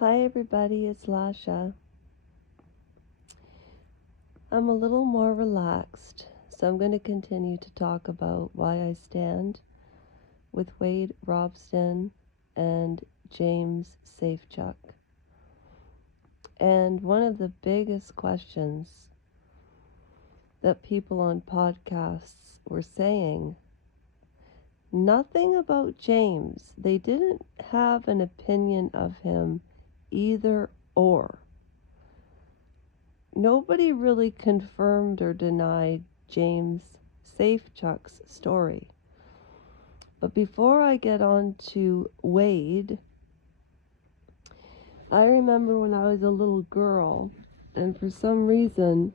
Hi everybody, it's Lasha. I'm a little more relaxed, so I'm going to continue to talk about why I stand with Wade Robson and James Safechuck. And one of the biggest questions that people on podcasts were saying, nothing about James. They didn't have an opinion of him either or. Nobody really confirmed or denied James Safechuck's story. But before I get on to Wade, I remember when I was a little girl, and for some reason,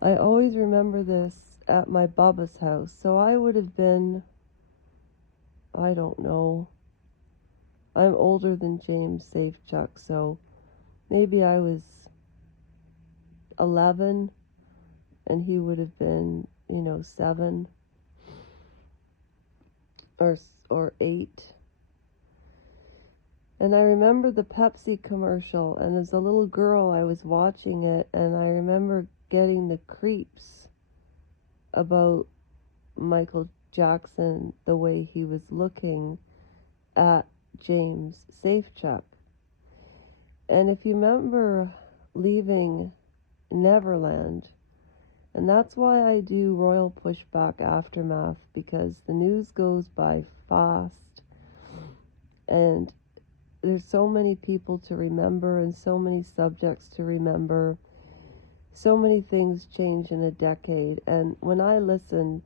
I always remember this at my Baba's house. So I would have been, I don't know, I'm older than James Safechuck, so maybe I was 11 and he would have been, 7 or 8. And I remember the Pepsi commercial, and as a little girl I was watching it, and I remember getting the creeps about Michael Jackson, the way he was looking at James Safechuck. And if you remember leaving Neverland, and that's why I do Royal Pushback Aftermath, because the news goes by fast, and there's so many people to remember and so many subjects to remember. So many things change in a decade. And when I listened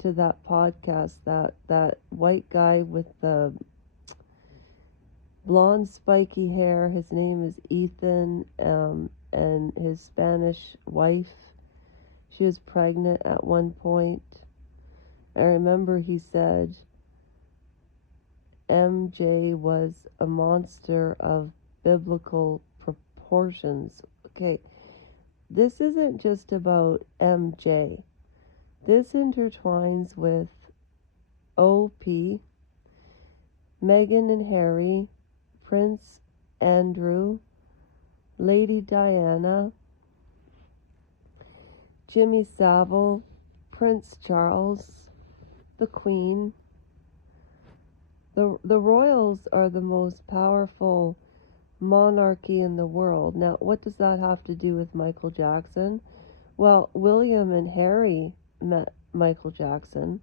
to that podcast, that white guy with the blonde spiky hair, his name is Ethan, and his Spanish wife, she was pregnant at one point. I remember he said MJ was a monster of biblical proportions. Okay, this isn't just about MJ. This intertwines with OP, Meghan and Harry, Prince Andrew, Lady Diana, Jimmy Savile, Prince Charles, the Queen. The royals are the most powerful monarchy in the world. Now, what does that have to do with Michael Jackson? Well, William and Harry met Michael Jackson.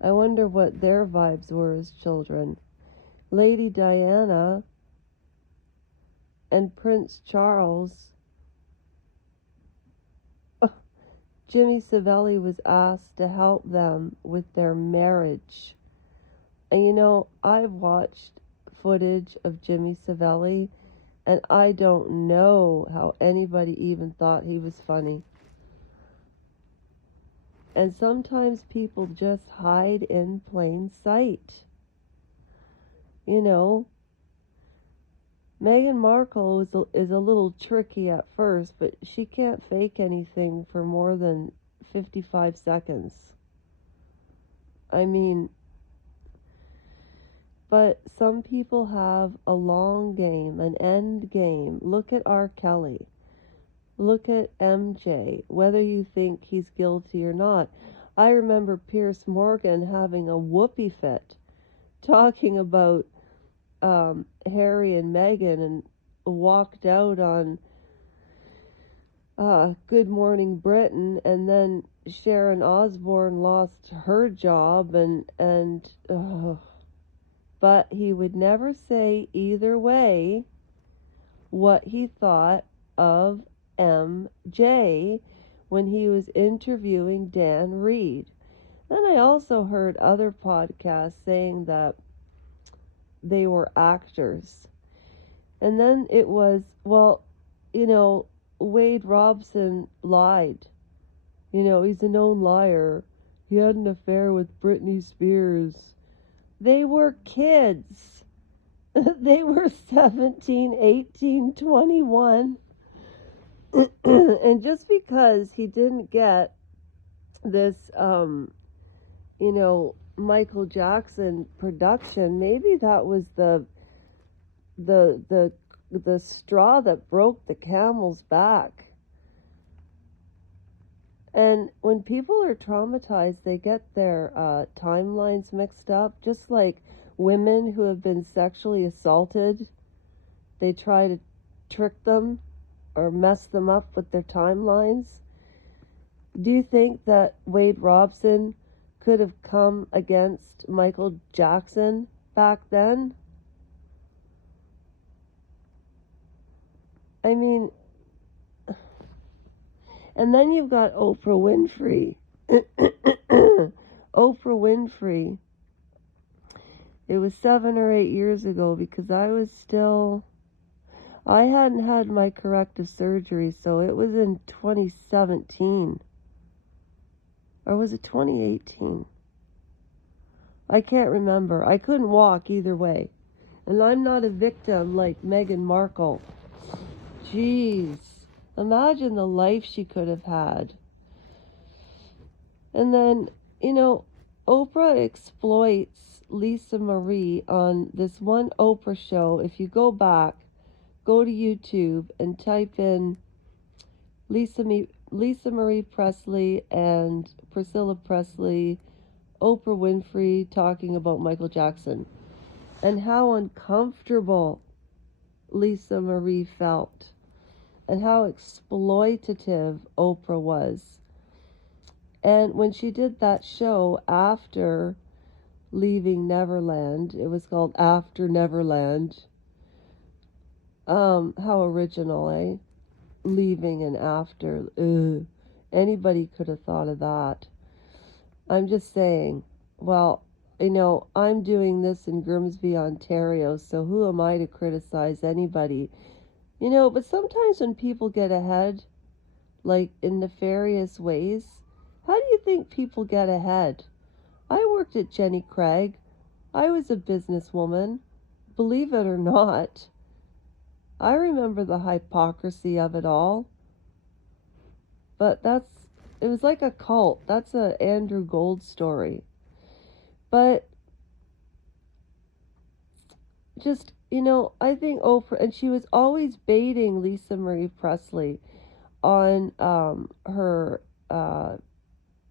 I wonder what their vibes were as children. Lady Diana and Prince Charles, Jimmy Savile was asked to help them with their marriage. And I've watched footage of Jimmy Savile, and I don't know how anybody even thought he was funny. And sometimes people just hide in plain sight. Meghan Markle is a little tricky at first, but she can't fake anything for more than 55 seconds. I mean, but some people have a long game, an end game. Look at R. Kelly. Look at MJ, whether you think he's guilty or not. I remember Piers Morgan having a whoopee fit talking about Harry and Meghan, and walked out on Good Morning Britain, and then Sharon Osbourne lost her job, but he would never say either way what he thought of MJ when he was interviewing Dan Reed. Then I also heard other podcasts saying that they were actors. And then it was, Wade Robson lied. He's a known liar. He had an affair with Britney Spears. They were kids. They were 17, 18, 21. And just because he didn't get this, Michael Jackson production, maybe that was the the straw that broke the camel's back. And when people are traumatized, they get their timelines mixed up, just like women who have been sexually assaulted. They try to trick them or mess them up with their timelines. Do you think that Wade Robson could have come against Michael Jackson back then? I mean, and then you've got Oprah Winfrey. Oprah Winfrey. It was 7 or 8 years ago because I hadn't had my corrective surgery, so it was in 2017. Or was it 2018? I can't remember. I couldn't walk either way. And I'm not a victim like Meghan Markle. Jeez. Imagine the life she could have had. And then, Oprah exploits Lisa Marie on this one Oprah show. If you go back, go to YouTube and type in Lisa Marie Presley and Priscilla Presley, Oprah Winfrey talking about Michael Jackson, and how uncomfortable Lisa Marie felt, and how exploitative Oprah was. And when she did that show after leaving Neverland, it was called After Neverland. How original, eh? Leaving and after. Ugh. Anybody could have thought of that. I'm just saying, well, I'm doing this in Grimsby, Ontario, so who am I to criticize anybody? But sometimes when people get ahead, like in nefarious ways, how do you think people get ahead? I worked at Jenny Craig. I was a businesswoman. Believe it or not. I remember the hypocrisy of it all. But it was like a cult. That's a Andrew Gold story. But just, I think Oprah, and she was always baiting Lisa Marie Presley on her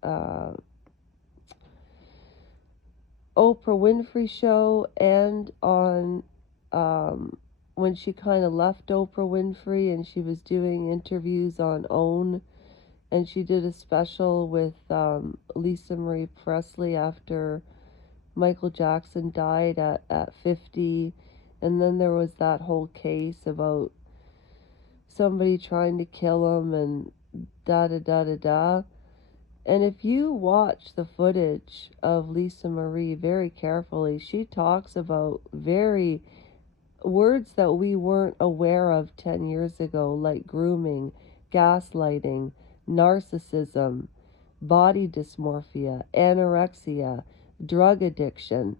Oprah Winfrey show, and on when she kind of left Oprah Winfrey and she was doing interviews on OWN, and she did a special with Lisa Marie Presley after Michael Jackson died at 50, and then there was that whole case about somebody trying to kill him and da-da-da-da-da. And if you watch the footage of Lisa Marie very carefully, she talks about words that we weren't aware of 10 years ago, like grooming, gaslighting, narcissism, body dysmorphia, anorexia, drug addiction.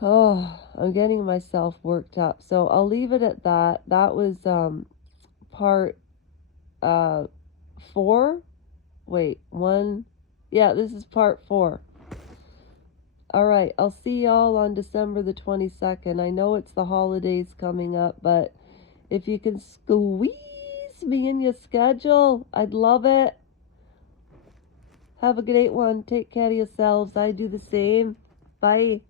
Oh, I'm getting myself worked up. So I'll leave it at that. That was part 4. Wait, 1. Yeah, this is part 4. All right, I'll see y'all on December the 22nd. I know it's the holidays coming up, but if you can squeeze me in your schedule, I'd love it. Have a great one. Take care of yourselves. I do the same. Bye.